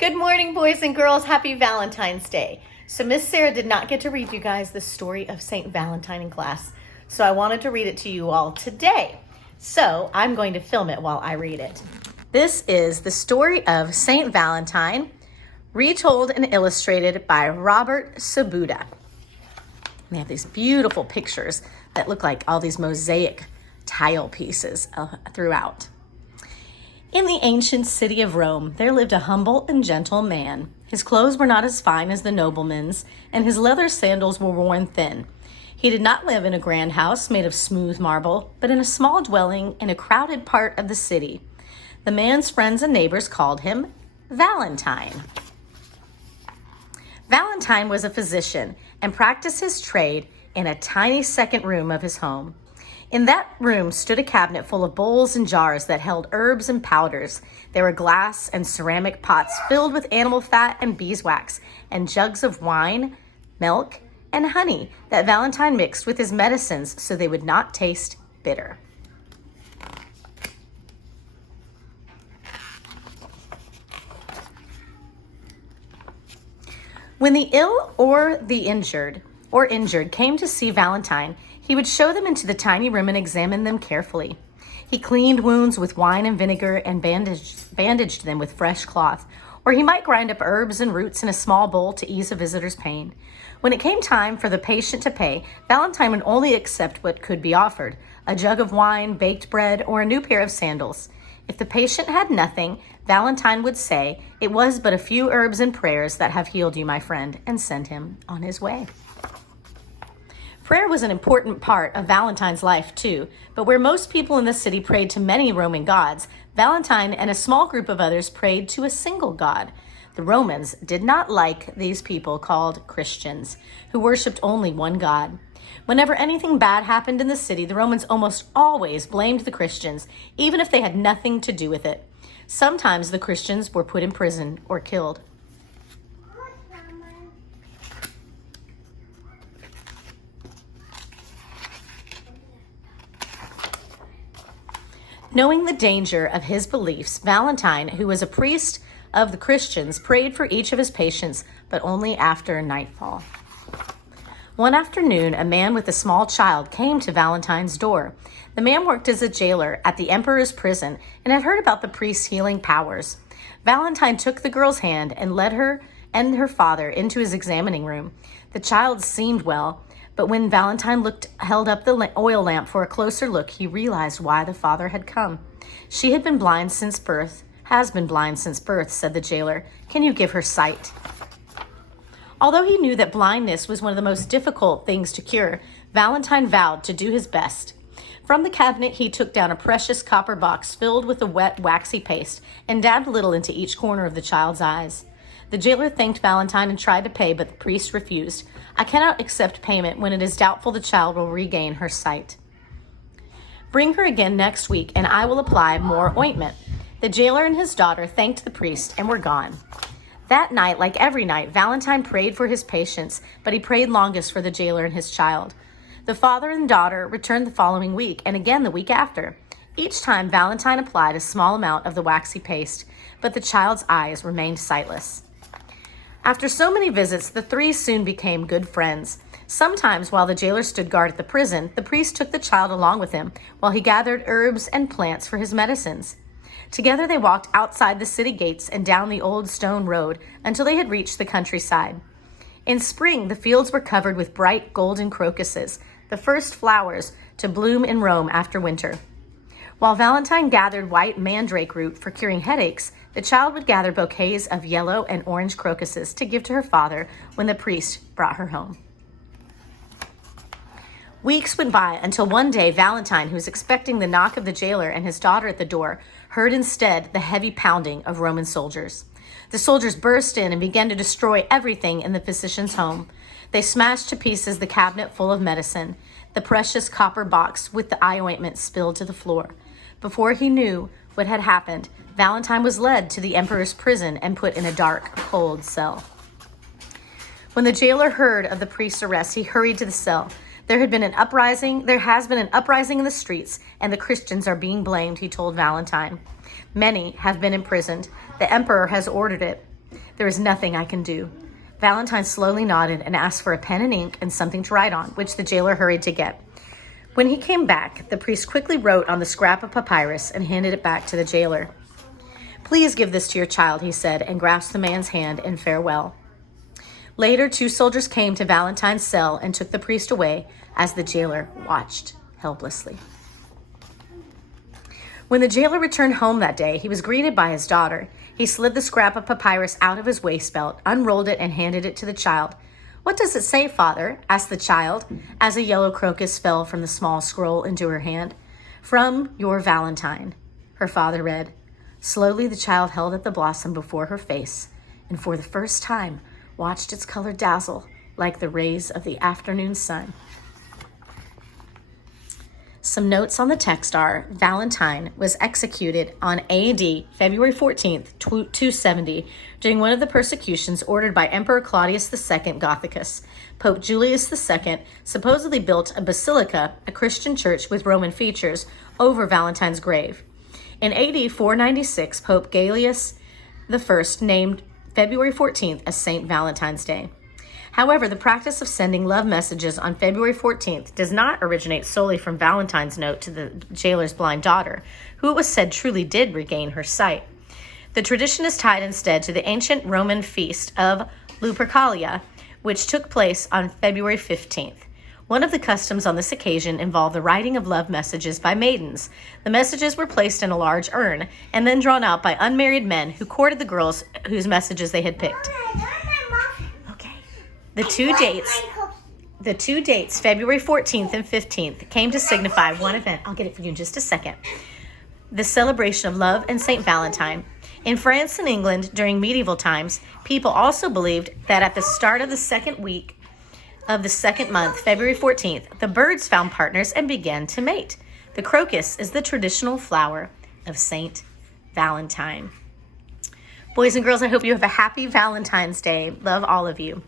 Good morning, boys and girls. Happy Valentine's Day. So Miss Sarah did not get to read you guys the story of Saint Valentine in class. So I wanted to read it to you all today. So I'm going to film it while I read it. This is the story of Saint Valentine, retold and illustrated by Robert Sabuda. They have these beautiful pictures that look like all these mosaic tile pieces throughout. In the ancient city of Rome, there lived a humble and gentle man. His clothes were not as fine as the nobleman's, and his leather sandals were worn thin. He did not live in a grand house made of smooth marble, but in a small dwelling in a crowded part of the city. The man's friends and neighbors called him Valentine. Valentine was a physician and practiced his trade in a tiny second room of his home. In that room stood a cabinet full of bowls and jars that held herbs and powders. There were glass and ceramic pots filled with animal fat and beeswax, and jugs of wine, milk, and honey that Valentine mixed with his medicines so they would not taste bitter. When the ill or the injured came to see Valentine, he would show them into the tiny room and examine them carefully. He cleaned wounds with wine and vinegar and bandaged them with fresh cloth, or he might grind up herbs and roots in a small bowl to ease a visitor's pain. When it came time for the patient to pay, Valentine would only accept what could be offered, a jug of wine, baked bread, or a new pair of sandals. If the patient had nothing, Valentine would say, "It was but a few herbs and prayers that have healed you, my friend," and send him on his way. Prayer was an important part of Valentine's life too, but where most people in the city prayed to many Roman gods, Valentine and a small group of others prayed to a single god. The Romans did not like these people called Christians, who worshipped only one god. Whenever anything bad happened in the city, the Romans almost always blamed the Christians, even if they had nothing to do with it. Sometimes the Christians were put in prison or killed. Knowing the danger of his beliefs, Valentine, who was a priest of the Christians, prayed for each of his patients, but only after nightfall. One afternoon, a man with a small child came to Valentine's door. The man worked as a jailer at the emperor's prison and had heard about the priest's healing powers. Valentine took the girl's hand and led her and her father into his examining room. The child seemed well, but when Valentine held up the oil lamp for a closer look, he realized why the father had come. "She had been blind since birth, has been blind since birth," said the jailer. "Can you give her sight?" Although he knew that blindness was one of the most difficult things to cure, Valentine vowed to do his best. From the cabinet, he took down a precious copper box filled with a wet, waxy paste and dabbed a little into each corner of the child's eyes. The jailer thanked Valentine and tried to pay, but the priest refused. "I cannot accept payment when it is doubtful the child will regain her sight. Bring her again next week, and I will apply more ointment." The jailer and his daughter thanked the priest and were gone. That night, like every night, Valentine prayed for his patients, but he prayed longest for the jailer and his child. The father and daughter returned the following week, and again the week after. Each time, Valentine applied a small amount of the waxy paste, but the child's eyes remained sightless. After so many visits, the three soon became good friends. Sometimes, while the jailer stood guard at the prison, the priest took the child along with him while he gathered herbs and plants for his medicines. Together they walked outside the city gates and down the old stone road until they had reached the countryside. In spring, the fields were covered with bright golden crocuses, the first flowers to bloom in Rome after winter. While Valentine gathered white mandrake root for curing headaches, the child would gather bouquets of yellow and orange crocuses to give to her father when the priest brought her home. Weeks went by until one day Valentine, who was expecting the knock of the jailer and his daughter at the door, heard instead the heavy pounding of Roman soldiers. The soldiers burst in and began to destroy everything in the physician's home. They smashed to pieces the cabinet full of medicine, the precious copper box with the eye ointment spilled to the floor. Before he knew what had happened, Valentine was led to the emperor's prison and put in a dark, cold cell. When the jailer heard of the priest's arrest, he hurried to the cell. There has been an uprising in the streets, and the Christians are being blamed, he told Valentine. Many have been imprisoned. The emperor has ordered it. There is nothing I can do. Valentine slowly nodded and asked for a pen and ink and something to write on, which the jailer hurried to get. When he came back, the priest quickly wrote on the scrap of papyrus and handed it back to the jailer. "Please give this to your child," he said, and grasped the man's hand in farewell. Later, 2 soldiers came to Valentine's cell and took the priest away as the jailer watched helplessly. When the jailer returned home that day, he was greeted by his daughter. He slid the scrap of papyrus out of his waist belt, unrolled it, and handed it to the child. "What does it say, Father?" asked the child, as a yellow crocus fell from the small scroll into her hand. "From your Valentine," her father read. Slowly, the child held up the blossom before her face, and for the first time, watched its color dazzle like the rays of the afternoon sun. Some notes on the text are: Valentine was executed on AD February 14th, 270, during one of the persecutions ordered by Emperor Claudius II Gothicus. Pope Julius II supposedly built a basilica, a Christian church with Roman features, over Valentine's grave. In AD 496, Pope Gallius I named February 14th as St. Valentine's Day. However, the practice of sending love messages on February 14th does not originate solely from Valentine's note to the jailer's blind daughter, who it was said truly did regain her sight. The tradition is tied instead to the ancient Roman feast of Lupercalia, which took place on February 15th. One of the customs on this occasion involved the writing of love messages by maidens. The messages were placed in a large urn and then drawn out by unmarried men who courted the girls whose messages they had picked. Okay. The two dates, February 14th and 15th, came to signify one event. I'll get it for you in just a second. The celebration of love and St. Valentine. In France and England during medieval times, people also believed that at the start of the second week of the second month, February 14th, the birds found partners and began to mate. The crocus is the traditional flower of St. Valentine. Boys and girls, I hope you have a happy Valentine's Day. Love all of you.